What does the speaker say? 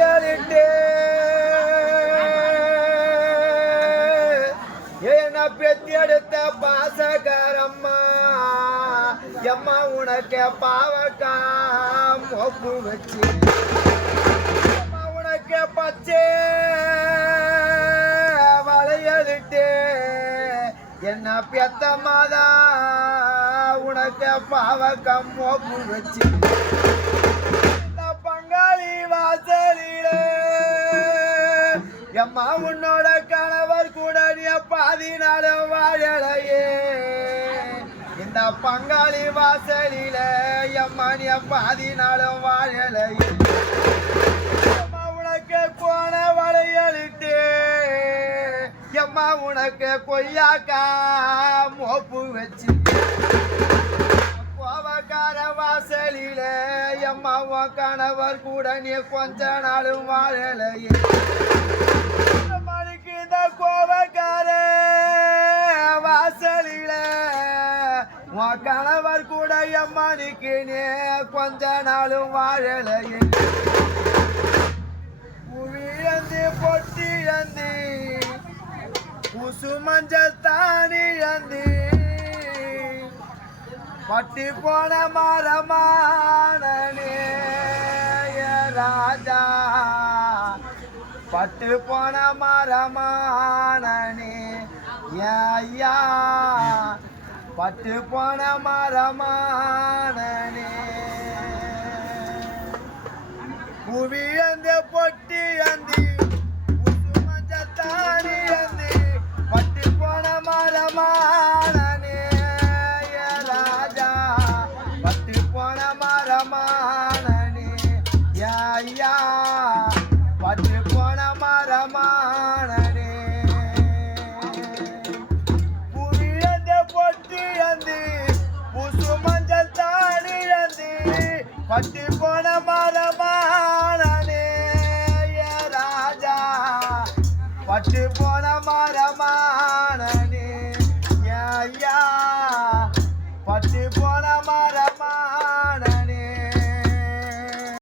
வளையலிட்டு என்ன பெத்தி எடுத்த பாசகாரம்மா எம்மா உனக்கு பாவக்கா மொப்பு வச்சு உனக்கு பச்சை வளையலிட்டு என்ன பெத்த மாதா உனக்கு பாவக்கம் மொப்பு வச்சு பங்காளி வாசலிலே எம்மா உன்னோட கணவர் கூட நீ பாதி நாளும் வாழலையே இந்த பங்காளி வாசலில எம்மா நீ பாதி நாளும் வாழலையே எம்மா உனக்கு போன வளையலிட்டு எம்மா உனக்கு கொய்யாக்கா மோப்பு வச்சு கோவக்கார வாசலில எம்மாவ கணவர் கூட நீ கொஞ்ச நாளும் வாழலையே மணிக்கு இந்த கோவக்கார வாசலில உன் கணவர் கூட எம்மானிக்கு நீ கொஞ்ச நாளும் வாழலையே உவிழந்து பொட்டி இழந்து உசு மஞ்சள் தானி இழந்து பட்டி போன மரமானே ராஜா பட்டு போன மரமானே ஐயா பட்டு போன மரமானே புவியந்து பொட்டி அந்தி மஞ்சத்தானி அந்தி பட்டு போன மரமானே ஐயா பட்டு போன மரமானே புவியந்த பொட்டி அந்தி புசு மஞ்சள் தாடி அந்தி பட்டு போன மரமானே ராஜா பட்டு போன